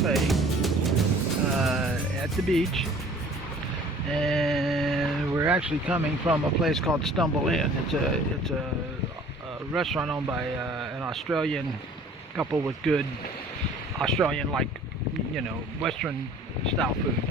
Fe at the beach, and we're actually coming from a place called Stumble Inn. It's a restaurant owned by an Australian couple with good Australian, like, you know, Western style food.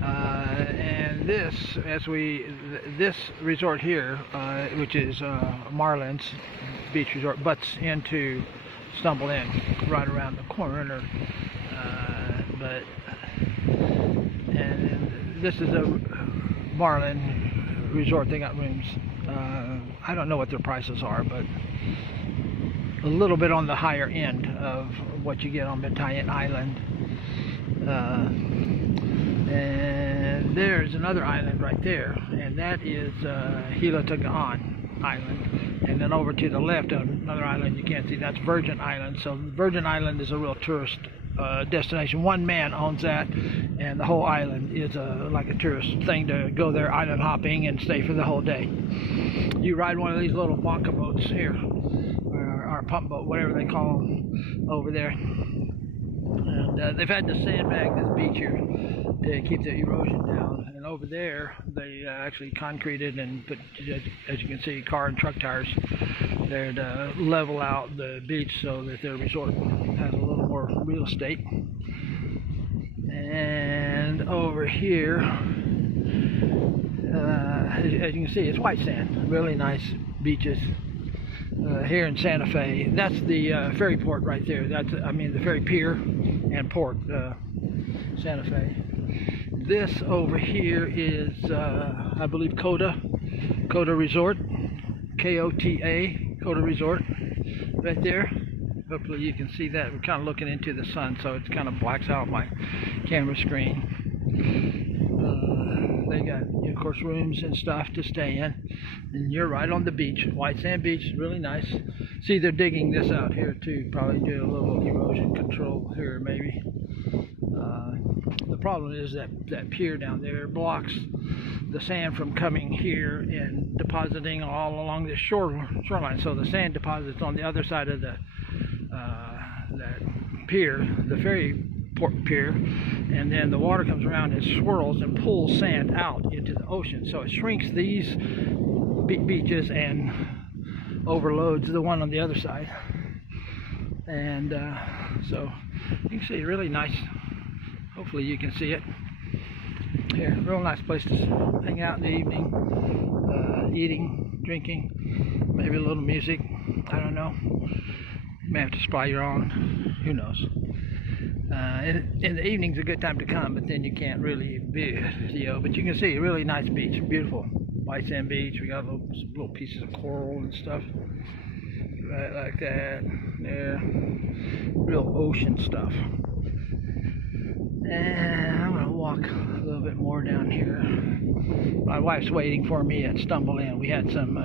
And this resort here, which is Marlin's Beach Resort, butts into Stumble Inn right around the corner. And this is a Marlin resort. They got rooms. I don't know what their prices are, but a little bit on the higher end of what you get on Bantayan Island. And there's another island right there, and that is Hilatagaan Island. And then over to the left, another island you can't see, that's Virgin Island. So Virgin Island is a real tourist destination. One man owns that, and the whole island is like a tourist thing to go there island hopping and stay for the whole day. You ride one of these little bonka boats here, or pump boat, whatever they call them over there. And they've had to sandbag this beach here to keep the erosion down. And over there, they actually concreted and put, as you can see, car and truck tires there to level out the beach so that their resort has a little more real estate. And over here, as you can see, it's white sand, really nice beaches. Here in Santa Fe, that's the ferry port right there. That's, I mean, the ferry pier and port, Santa Fe. This over here is, I believe, Coda Resort, K-O-T-A, Coda Resort, right there. Hopefully you can see that. We're kind of looking into the sun, so it kind of blacks out my camera screen. They got, of course, rooms and stuff to stay in, and you're right on the beach. White sand beach, really nice. See, they're digging this out here too, probably do a little erosion control here maybe. The problem is that pier down there blocks the sand from coming here and depositing all along the shoreline. So the sand deposits on the other side of the that pier, the ferry port pier, and then the water comes around and swirls and pulls sand out into the ocean. So it shrinks these beaches and overloads the one on the other side. And so you can see, really nice. Hopefully you can see it here. Real nice place to hang out in the evening, eating, drinking, maybe a little music. I don't know. You may have to spy your own. Who knows? In the evening's a good time to come, but then you can't really video. But you can see a really nice beach, beautiful white sand beach. We got little pieces of coral and stuff, right like that. There, real ocean stuff. And I'm gonna walk a little bit more down here. My wife's waiting for me at Stumble Inn. We had some.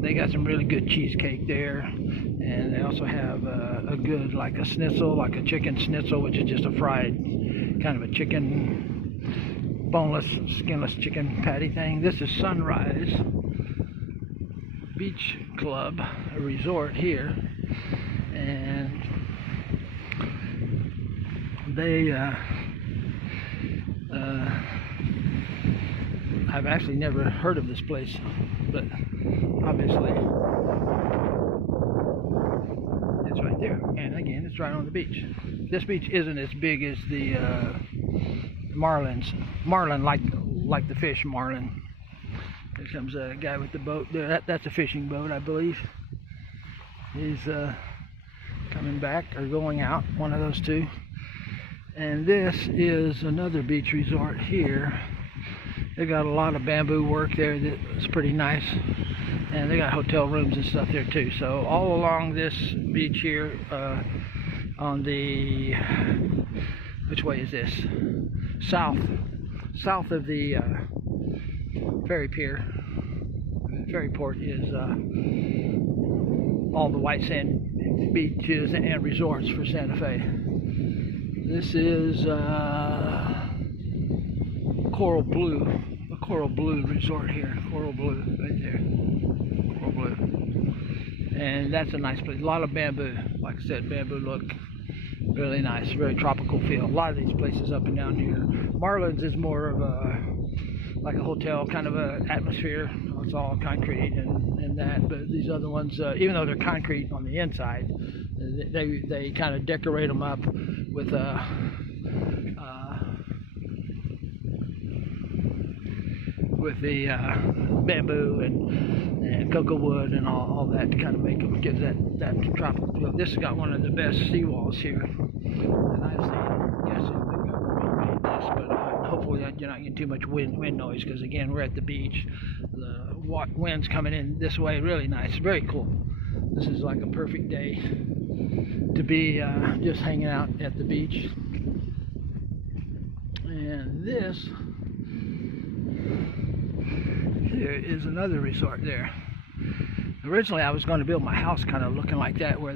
They got some really good cheesecake there, and they also have a good, like a schnitzel, like a chicken schnitzel, which is just a fried kind of a chicken, boneless, skinless chicken patty thing. This is Sunrise Beach Club, a resort here, and they I've actually never heard of this place, but obviously it's right there. And again, it's right on the beach. This beach isn't as big as the Marlin, like the fish marlin. There comes a guy with the boat there. That's a fishing boat, I believe. He's coming back or going out, one of those two. And this is another beach resort here. They got a lot of bamboo work there that's pretty nice, and they got hotel rooms and stuff there too. So all along this beach here, on the, which way is this? South of the ferry pier, ferry port, is all the white sand beaches and resorts for Santa Fe. This is Coral Blue, a Coral Blue resort here. Coral Blue, right there. Coral Blue. And that's a nice place. A lot of bamboo, like I said, bamboo look. Really nice, very tropical feel. A lot of these places up and down here. Marlins is more of a like a hotel kind of a atmosphere. It's all concrete and that, but these other ones, even though they're concrete on the inside, they kind of decorate them up with the bamboo and cocoa wood and all that to kind of make them give that tropical feel. This has got one of the best seawalls here that I've seen. I'm guessing the government made this, but hopefully you're not getting too much wind noise, because again, we're at the beach. The wind's coming in this way, really nice, very cool. This is like a perfect day to be just hanging out at the beach. And this here is another resort there. Originally I was going to build my house kind of looking like that, where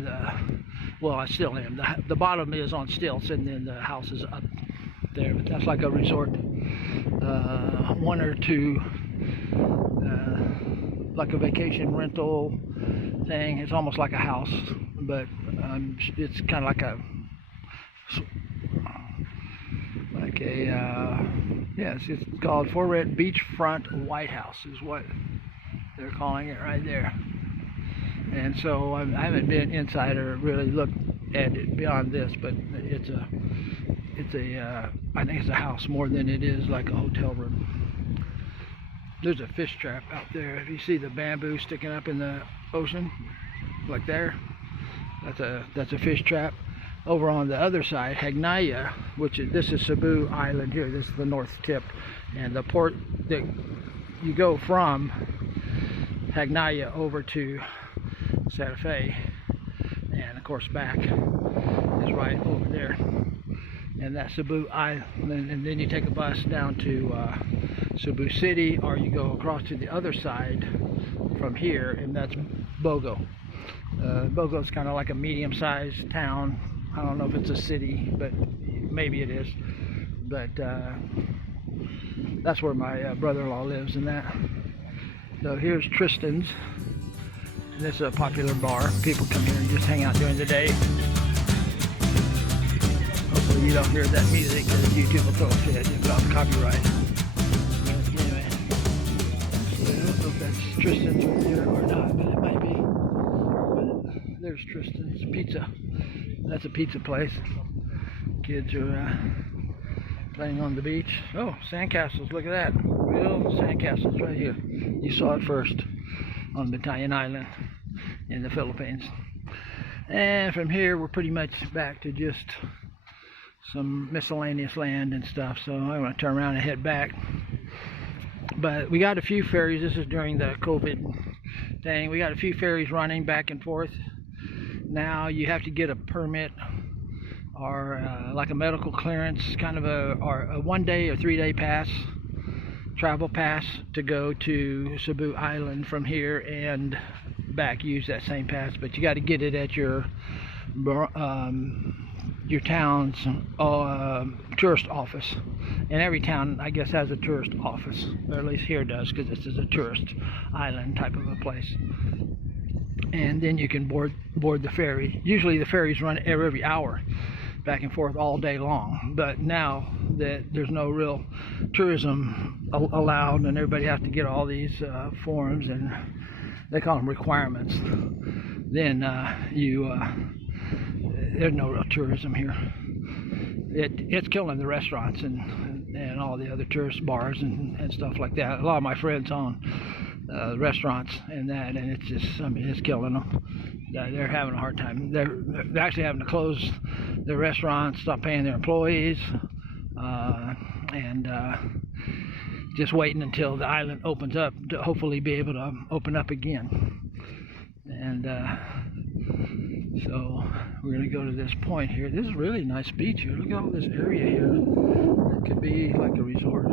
well, I still am. The bottom is on stilts and then the house is up there, but that's like a resort, one or two, like a vacation rental thing. It's almost like a house, but it's kind of like a yes, it's called For Rent Beachfront White House is what they're calling it right there. And so I haven't been inside or really looked at it beyond this, but it's a I think it's a house more than it is like a hotel room. There's a fish trap out there. If you see the bamboo sticking up in the ocean, like there, that's a fish trap. Over on the other side, Hagnaya, this is Cebu Island here. This is the north tip, and the port that you go from Hagnaya over to Santa Fe, and of course back, is right over there. And that's Cebu Island, and then you take a bus down to Cebu City, or you go across to the other side from here, and that's Bogo. Bogo's kind of like a medium-sized town. I don't know if it's a city, but maybe it is. But that's where my brother-in-law lives in that. So here's Tristan's. This is a popular bar. People come here and just hang out during the day. Hopefully you don't hear that music, because YouTube will throw a fit about copyright. But anyway, so I don't know if that's Tristan's right there or not, but it might be. But there's Tristan's Pizza. That's a pizza place. Kids are playing on the beach. Oh, sandcastles, look at that. Real sandcastles right here. You saw it first on Bantayan Island in the Philippines. And from here we're pretty much back to just some miscellaneous land and stuff. So I'm going to turn around and head back. But we got a few ferries. This is during the COVID thing. We got a few ferries running back and forth. Now you have to get a permit or like a medical clearance, kind of a 1 day or 3 day pass, travel pass to go to Cebu Island from here and back. Use that same pass, but you got to get it at your town's tourist office. And every town, I guess, has a tourist office, or at least here does, because this is a tourist island type of a place. And then you can board the ferry. Usually the ferries run every hour, back and forth all day long. But now that there's no real tourism allowed, and everybody has to get all these forms, and they call them requirements, then there's no real tourism here. It's killing the restaurants and all the other tourist bars and stuff like that. A lot of my friends own restaurants and that, and it's just, I mean, it's killing them. They're having a hard time. They're actually having to close their restaurants, stop paying their employees, and just waiting until the island opens up to hopefully be able to open up again. And so we're going to go to this point here. This is a really nice beach here. Look at all this area here. It could be like a resort.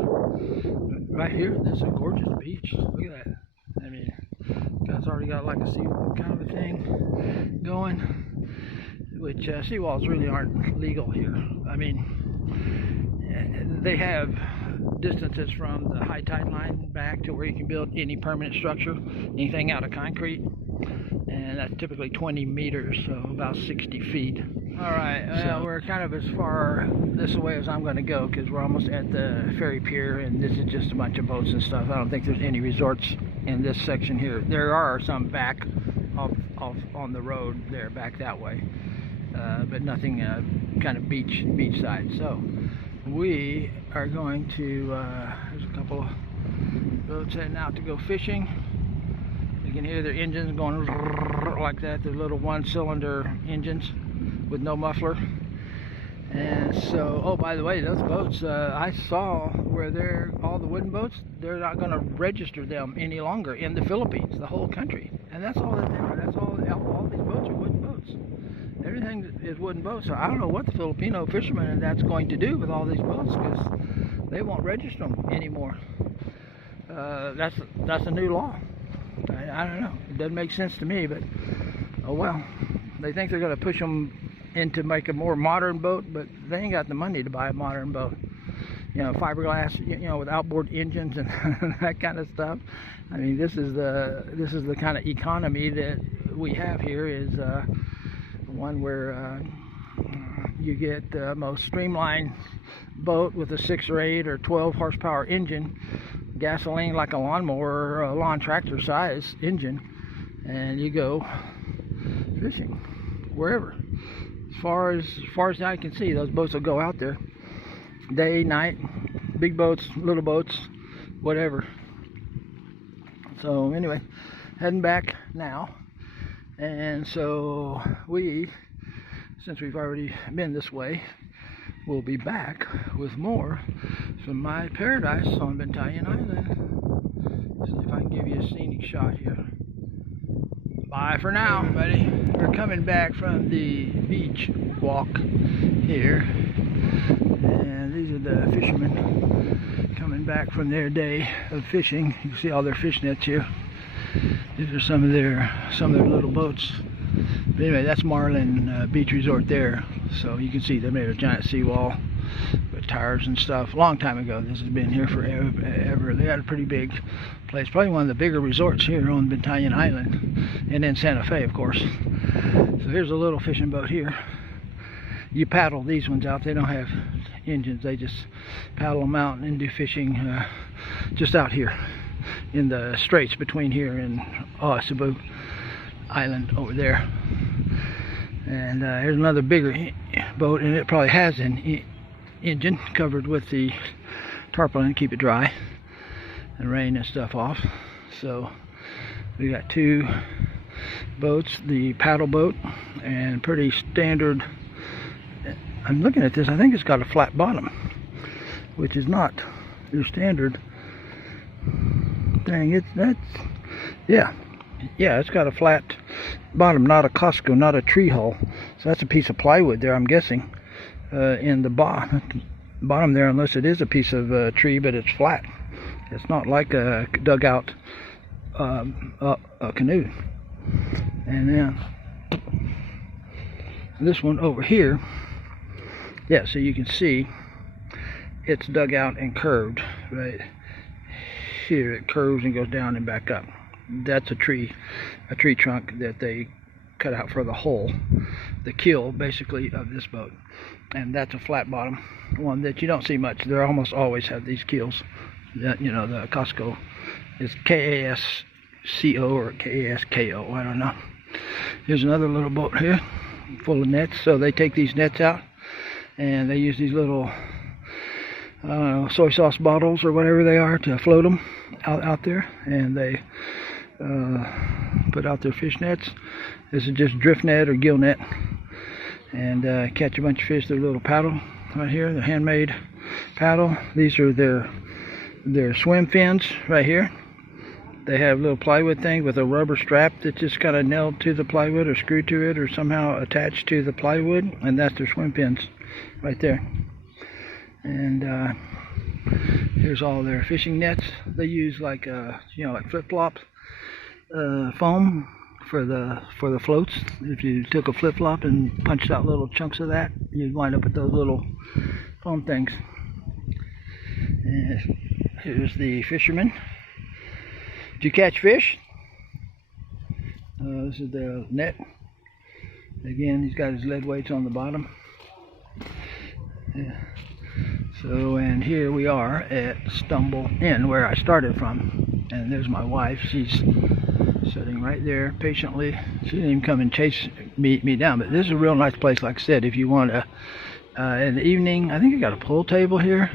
Right here, this is a gorgeous beach. Look at that. I mean, it's already got like a seawall kind of a thing going, which seawalls really aren't legal here. I mean, they have distances from the high tide line back to where you can build any permanent structure, anything out of concrete, and that's typically 20 meters, so about 60 feet. Alright, well, we're kind of as far this way as I'm going to go because we're almost at the ferry pier, and this is just a bunch of boats and stuff. I don't think there's any resorts in this section here. There are some back off on the road there, back that way, but nothing kind of beach side. So we are going to, there's a couple of boats heading out to go fishing. You can hear their engines going like that. They're little one-cylinder engines with no muffler. And so, oh, by the way, those boats, I saw where they're, all the wooden boats, they're not going to register them any longer in the Philippines, the whole country. And that's all that they are. That's all these boats are wooden boats. Everything is wooden boats. So I don't know what the Filipino fishermen and that's going to do with all these boats, because they won't register them anymore. That's a new law. I don't know. It doesn't make sense to me, but oh well. They think they're going to push them into make a more modern boat, but they ain't got the money to buy a modern boat. You know, fiberglass, you know, with outboard engines and that kind of stuff. I mean, this is the kind of economy that we have here, is one where you get the most streamlined boat with a 6 or 8 or 12 horsepower engine, gasoline like a lawnmower or a lawn tractor size engine, and you go fishing wherever. As far as I can see, those boats will go out there day, night, big boats, little boats, whatever. So anyway, heading back now, and so since we've already been this way, we'll be back with more from my paradise on Bantayan Island. See if I can give you a scenic shot here. Bye for now, buddy. We're coming back from the beach walk here, and these are the fishermen coming back from their day of fishing. You can see all their fish nets here. These are some of their little boats. But anyway, that's Marlin Beach Resort there. So you can see they made a giant seawall with tires and stuff. A long time ago. This has been here forever. They got a pretty big place. Probably one of the bigger resorts here on Bantayan Island. And then Santa Fe, of course. So here's a little fishing boat here. You paddle these ones out. They don't have engines. They just paddle them out and do fishing just out here in the straits between here and Cebu Island over there. And here's another bigger boat, and it probably has an engine covered with the tarpaulin to keep it dry and rain and stuff off. So we got two boats, the paddle boat and pretty standard. I'm looking at this, I think it's got a flat bottom, which is not your standard thing. Yeah, it's got a flat bottom, not a Costco, not a tree hull. So that's a piece of plywood there, I'm guessing, in the bottom there, unless it is a piece of tree, but it's flat. It's not like a dugout a canoe. And then this one over here, yeah, so you can see it's dug out and curved right here. It curves and goes down and back up. That's a tree trunk that they cut out for the hull, the keel basically of this boat. And that's a flat bottom one that you don't see much. They almost always have these keels. That, you know, the Costco is KASCO or KASKO, I don't know. Here's another little boat here full of nets. So they take these nets out and they use these little soy sauce bottles or whatever they are to float them out there, and they put out their fish nets. This is just drift net or gill net, and catch a bunch of fish. Their little paddle right here, the handmade paddle. These are their swim fins right here. They have little plywood thing with a rubber strap that's just kind of nailed to the plywood or screwed to it or somehow attached to the plywood, and that's their swim fins right there. And here's all their fishing nets. They use like like flip-flop foam for the floats. If you took a flip-flop and punched out little chunks of that, you'd wind up with those little foam things. And here's the fishermen. Did you catch fish? This is the net. Again, he's got his lead weights on the bottom. Yeah. So, and here we are at Stumble Inn, where I started from. And there's my wife. She's sitting right there patiently. She didn't even come and chase me down. But this is a real nice place, like I said, if you want to, in the evening. I think they got a pool table here.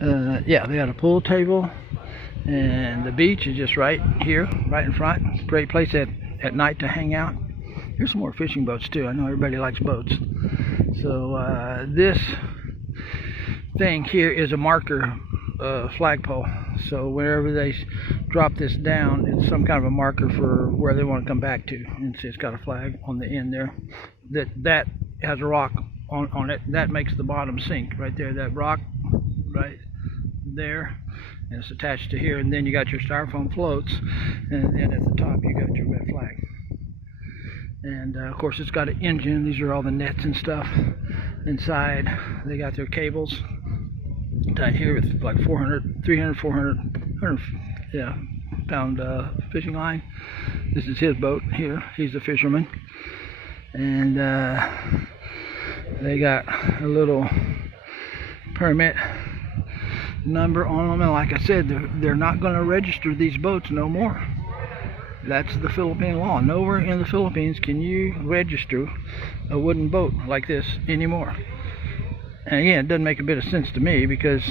Yeah, they got a pool table. And the beach is just right here, right in front. It's a great place at night to hang out. Here's some more fishing boats too. I know everybody likes boats. So this thing here is a marker flagpole. So whenever they drop this down, it's some kind of a marker for where they want to come back to. And see, it's got a flag on the end there. That has a rock on it. That makes the bottom sink right there. That rock right there. And it's attached to here. And then you got your styrofoam floats. And then at the top you got your red flag. And of course it's got an engine. These are all the nets and stuff inside. They got their cables tied here with like 400, 300, 400, 100 pound fishing line. This is his boat here. He's a fisherman. And they got a little permit number on them. And like I said, they're not going to register these boats no more. That's the Philippine law. Nowhere in the Philippines can you register a wooden boat like this anymore. And again, it doesn't make a bit of sense to me because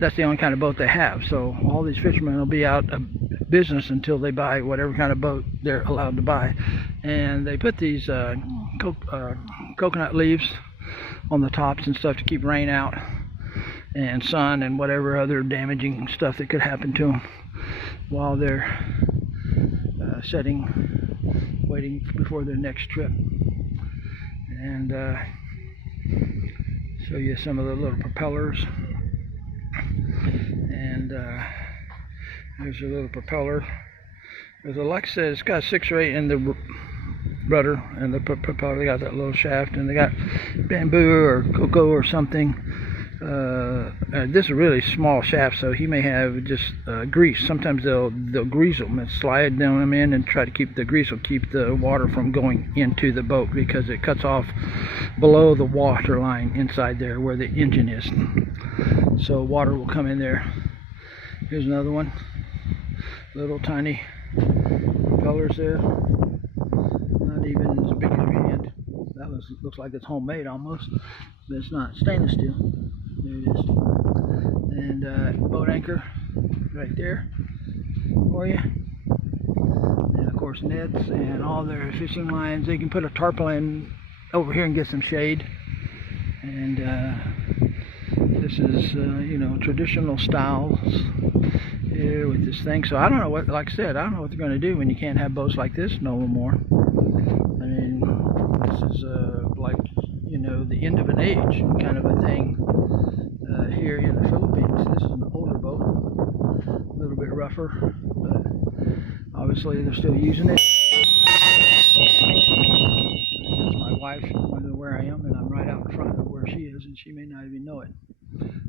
that's the only kind of boat they have. So all these fishermen will be out of business until they buy whatever kind of boat they're allowed to buy. And they put these coconut leaves on the tops and stuff to keep rain out and sun and whatever other damaging stuff that could happen to them while they're waiting before their next trip. And show you some of the little propellers. And there's a little propeller. As Alexa says, it's got 6 or 8 in the rudder and the propeller. They got that little shaft, and they got bamboo or cocoa or something. This is a really small shaft, so he may have just grease. Sometimes they'll grease them and slide them in and try to keep the grease will keep the water from going into the boat because it cuts off below the water line inside there where the engine is. So water will come in there. Here's another one. Little tiny propellers there. Not even as big as your hand. That looks like it's homemade almost, but it's not. Stainless steel. There it is. And boat anchor right there for you. And of course nets and all their fishing lines. They can put a tarpaulin over here and get some shade. And this is traditional styles here with this thing. So I don't know what, like I said, I don't know what they're going to do when you can't have boats like this no more. I mean, this is like the end of an age kind of a thing here in the Philippines. This is an older boat, a little bit rougher, but obviously they're still using it. That's my wife wondering where I am, and I'm right out in front of where she is, and she may not even know it.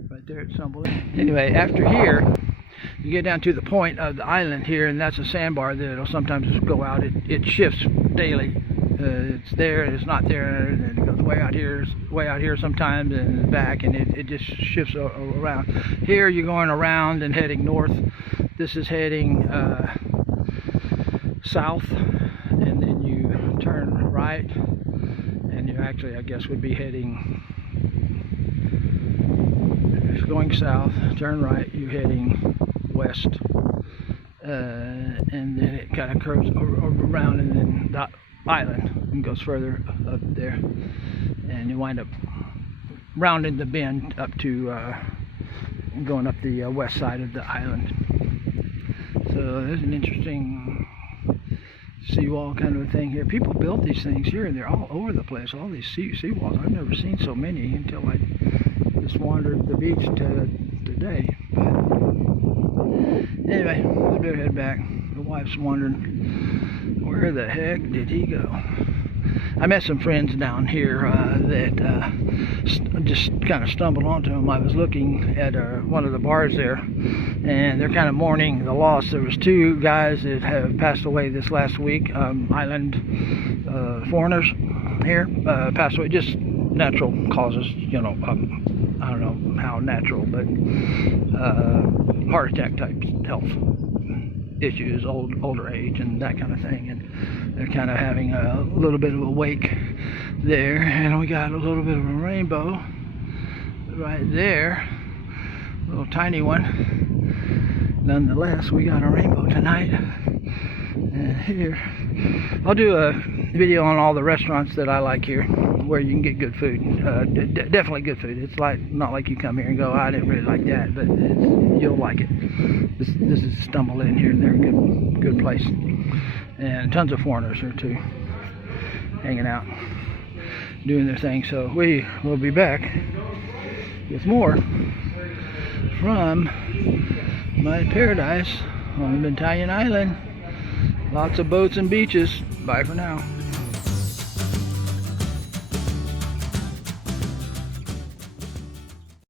Right there at Stumble. Anyway, after here, you get down to the point of the island here, and that's a sandbar that'll sometimes go out. It shifts daily. It's there, and it's not there, and it goes way out here sometimes, and back, and it just shifts around. Here you're going around and heading north. This is heading south, and then you turn right, and you actually, I guess, would be heading, going south, turn right, you're heading west, and then it kind of curves around, and then the island and goes further up there, and you wind up rounding the bend up to going up the west side of the island. So there's an interesting seawall kind of a thing here. People built these things here, and they're all over the place. All these seawalls. I've never seen so many until I just wandered the beach today. But anyway, let's better head back. The wife's wondering, where the heck did he go? I met some friends down here that just kind of stumbled onto them. I was looking at one of the bars there, and they're kind of mourning the loss. There was 2 guys that have passed away this last week, island foreigners here, passed away, just natural causes, you know, I don't know how natural, but heart attack type health issues, older age and that kind of thing, and they're kind of having a little bit of a wake there, and we got a little bit of a rainbow right there, a little tiny one. Nonetheless, we got a rainbow tonight. And here, I'll do a video on all the restaurants that I like here, where you can get good food. Definitely good food. It's like not like you come here and go, I didn't really like that, but you'll like it. This is stumble in here, and they're a good place, and tons of foreigners here too, hanging out, doing their thing. So we will be back with more from my paradise on Bantayan Island. Lots of boats and beaches. Bye for now.